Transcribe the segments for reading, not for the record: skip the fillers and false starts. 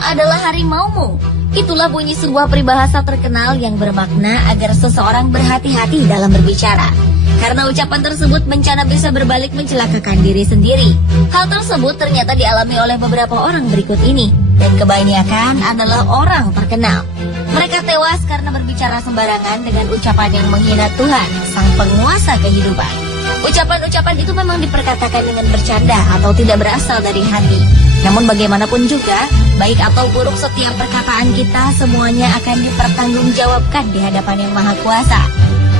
adalah harimaumu. Itulah bunyi sebuah peribahasa terkenal yang bermakna agar seseorang berhati-hati dalam berbicara. Karena ucapan tersebut bencana bisa berbalik mencelakakan diri sendiri. Hal tersebut ternyata dialami oleh beberapa orang berikut ini. Dan kebanyakan adalah orang terkenal. Mereka tewas karena berbicara sembarangan dengan ucapan yang menghina Tuhan, sang penguasa kehidupan. Ucapan-ucapan itu memang diperkatakan dengan bercanda atau tidak berasal dari hati. Namun bagaimanapun juga, baik atau buruk setiap perkataan kita semuanya akan dipertanggungjawabkan di hadapan Yang Maha Kuasa.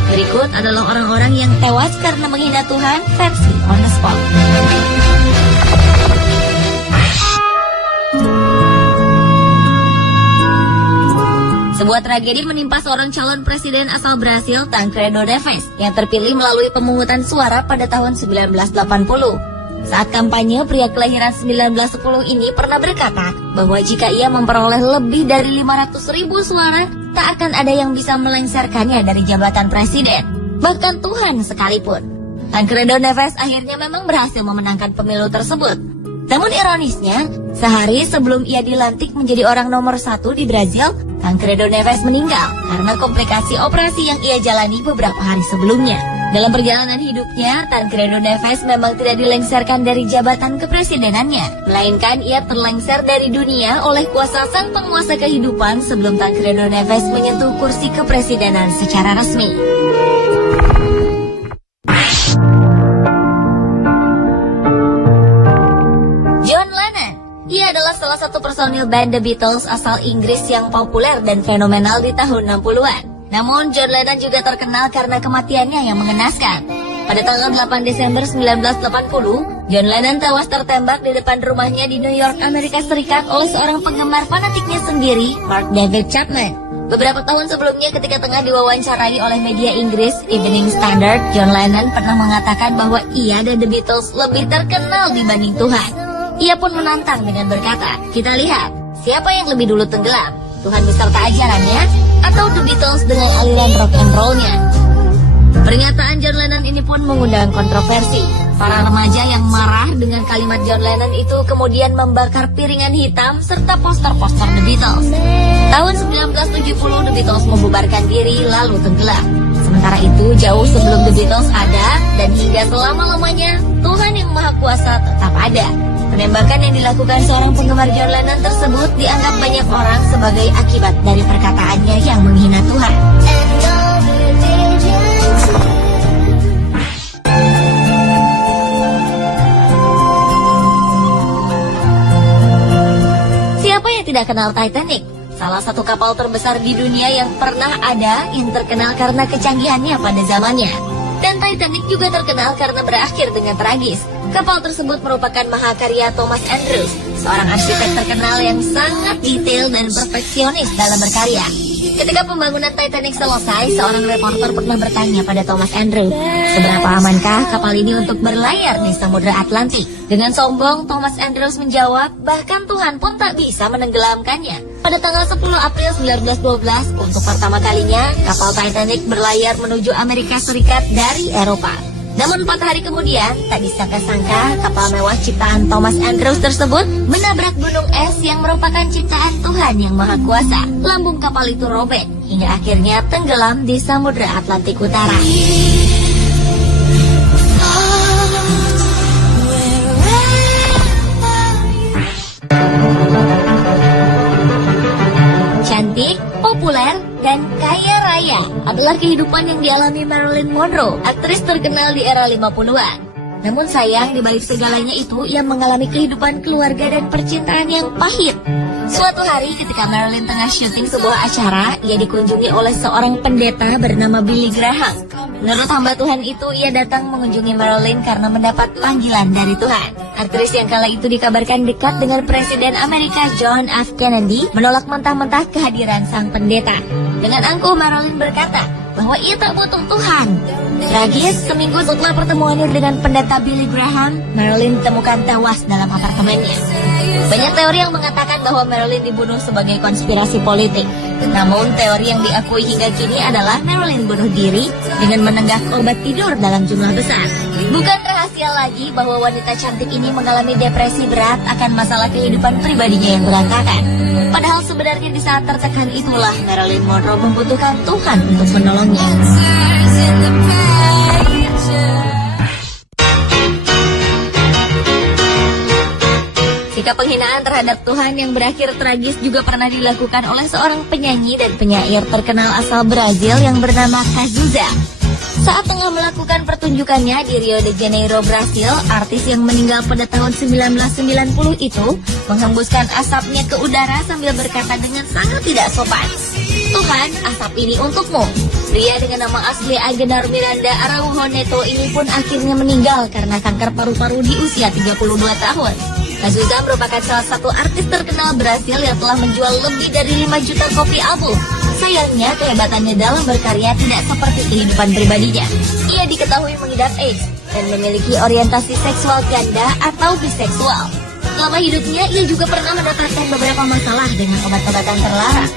Berikut adalah orang-orang yang tewas karena menghina Tuhan versi on the spot. Sebuah tragedi menimpa seorang calon presiden asal Brasil, Tancredo Neves, yang terpilih melalui pemungutan suara pada tahun 1980. Saat kampanye, pria kelahiran 1910 ini pernah berkata bahwa jika ia memperoleh lebih dari 500.000 suara, tak akan ada yang bisa melengsarkannya dari jabatan presiden, bahkan Tuhan sekalipun. Tancredo Neves akhirnya memang berhasil memenangkan pemilu tersebut. Namun ironisnya, sehari sebelum ia dilantik menjadi orang nomor 1 di Brazil, Tancredo Neves meninggal karena komplikasi operasi yang ia jalani beberapa hari sebelumnya. Dalam perjalanan hidupnya, Tancredo Neves memang tidak dilengsarkan dari jabatan kepresidenannya, melainkan ia terlengser dari dunia oleh kuasa sang penguasa kehidupan sebelum Tancredo Neves menyentuh kursi kepresidenan secara resmi. John Lennon, ia adalah salah satu personil band The Beatles asal Inggris yang populer dan fenomenal di tahun 60-an. Namun John Lennon juga terkenal karena kematiannya yang mengenaskan. Pada tanggal 8 Desember 1980, John Lennon tewas tertembak di depan rumahnya di New York, Amerika Serikat oleh seorang penggemar fanatiknya sendiri, Mark David Chapman. Beberapa tahun sebelumnya ketika tengah diwawancarai oleh media Inggris, Evening Standard, John Lennon pernah mengatakan bahwa ia dan The Beatles lebih terkenal dibanding Tuhan. Ia pun menantang dengan berkata, "Kita lihat, siapa yang lebih dulu tenggelam? Tuhan beserta ajarannya atau The Beatles dengan aliran rock and roll-nya?" Pernyataan John Lennon ini pun mengundang kontroversi. Para remaja yang marah dengan kalimat John Lennon itu kemudian membakar piringan hitam serta poster-poster The Beatles. Tahun 1970 The Beatles membubarkan diri lalu tenggelam. Sementara itu jauh sebelum The Beatles ada dan hingga selama-lamanya Tuhan Yang Maha Kuasa tetap ada. Penembakan yang dilakukan seorang penggemar John Lennon tersebut dianggap banyak orang sebagai akibat dari perkataannya yang menghina Tuhan. Siapa yang tidak kenal Titanic? Salah satu kapal terbesar di dunia yang pernah ada, yang terkenal karena kecanggihannya pada zamannya. Dan Titanic juga terkenal karena berakhir dengan tragis. Kapal tersebut merupakan mahakarya Thomas Andrews, seorang arsitek terkenal yang sangat detail dan perfeksionis dalam berkarya. Ketika pembangunan Titanic selesai, seorang reporter pernah bertanya pada Thomas Andrews, seberapa amankah kapal ini untuk berlayar di Samudra Atlantik? Dengan sombong, Thomas Andrews menjawab, bahkan Tuhan pun tak bisa menenggelamkannya. Pada tanggal 10 April 1912, untuk pertama kalinya, kapal Titanic berlayar menuju Amerika Serikat dari Eropa. Namun 4 hari kemudian, tak disangka-sangka kapal mewah ciptaan Thomas Andrews tersebut menabrak gunung es yang merupakan ciptaan Tuhan Yang Maha Kuasa. Lambung kapal itu robek, hingga akhirnya tenggelam di Samudra Atlantik Utara. Cantik, populer, dan kaya raya adalah kehidupan yang dialami Marilyn Monroe, aktris terkenal di era 50-an. Namun sayang, di balik segalanya itu, ia mengalami kehidupan keluarga dan percintaan yang pahit. Suatu hari ketika Marilyn tengah syuting sebuah acara, ia dikunjungi oleh seorang pendeta bernama Billy Graham. Menurut hamba Tuhan itu, ia datang mengunjungi Marilyn karena mendapat panggilan dari Tuhan. Aktris yang kala itu dikabarkan dekat dengan Presiden Amerika John F. Kennedy menolak mentah-mentah kehadiran sang pendeta. Dengan angkuh Marilyn berkata bahwa ia tak butuh Tuhan. Tragis, seminggu setelah pertemuannya dengan pendeta Billy Graham, Marilyn ditemukan tewas dalam apartemennya. Banyak teori yang mengatakan bahwa Marilyn dibunuh sebagai konspirasi politik. Namun teori yang diakui hingga kini adalah Marilyn bunuh diri dengan menenggak obat tidur dalam jumlah besar. Bukan rahasia lagi bahwa wanita cantik ini mengalami depresi berat akan masalah kehidupan pribadinya yang berantakan. Padahal sebenarnya di saat tertekan itulah Marilyn Monroe membutuhkan Tuhan untuk menolongnya. Sikap penghinaan terhadap Tuhan yang berakhir tragis juga pernah dilakukan oleh seorang penyanyi dan penyair terkenal asal Brazil yang bernama Cazuza. Saat tengah melakukan pertunjukannya di Rio de Janeiro, Brasil, artis yang meninggal pada tahun 1990 itu menghembuskan asapnya ke udara sambil berkata dengan sangat tidak sopan, "Tuhan, asap ini untukmu." Pria dengan nama asli Agenor Miranda Araújo Neto ini pun akhirnya meninggal karena kanker paru-paru di usia 32 tahun. Cazuza merupakan salah satu artis terkenal Brasil yang telah menjual lebih dari 5 juta kopi album. Sayangnya, kehebatannya dalam berkarya tidak seperti kehidupan pribadinya. Ia diketahui mengidap AIDS dan memiliki orientasi seksual ganda atau biseksual. Selama hidupnya, ia juga pernah mendapatkan beberapa masalah dengan obat-obatan terlarang.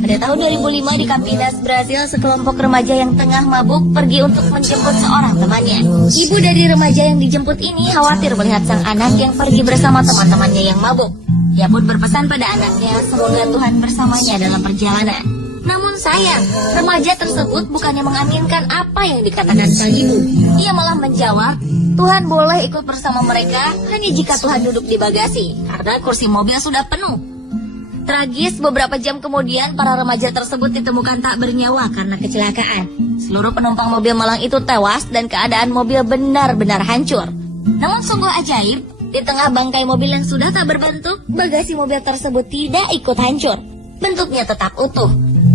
Pada tahun 2005 di Campinas, Brazil, sekelompok remaja yang tengah mabuk pergi untuk menjemput seorang temannya. Ibu dari remaja yang dijemput ini khawatir melihat sang anak yang pergi bersama teman-temannya yang mabuk. Ia pun berpesan pada anaknya semoga Tuhan bersamanya dalam perjalanan. Namun sayang, remaja tersebut bukannya mengaminkan apa yang dikatakan sang ibu. Ia malah menjawab, Tuhan boleh ikut bersama mereka hanya jika Tuhan duduk di bagasi, karena kursi mobil sudah penuh. Tragis, beberapa jam kemudian para remaja tersebut ditemukan tak bernyawa karena kecelakaan. Seluruh penumpang mobil malang itu tewas dan keadaan mobil benar-benar hancur. Namun sungguh ajaib, di tengah bangkai mobil yang sudah tak berbentuk, bagasi mobil tersebut tidak ikut hancur. Bentuknya tetap utuh.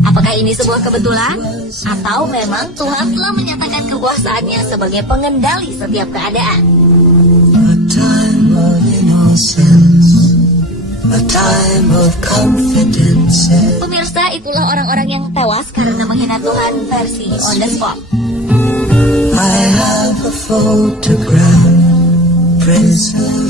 Apakah ini sebuah kebetulan? Atau memang Tuhan telah menyatakan kekuasaannya sebagai pengendali setiap keadaan? A time of confidence. Pemirsa, itulah orang-orang yang tewas karena menghina Tuhan versi on the spot. I have a photograph, Prince of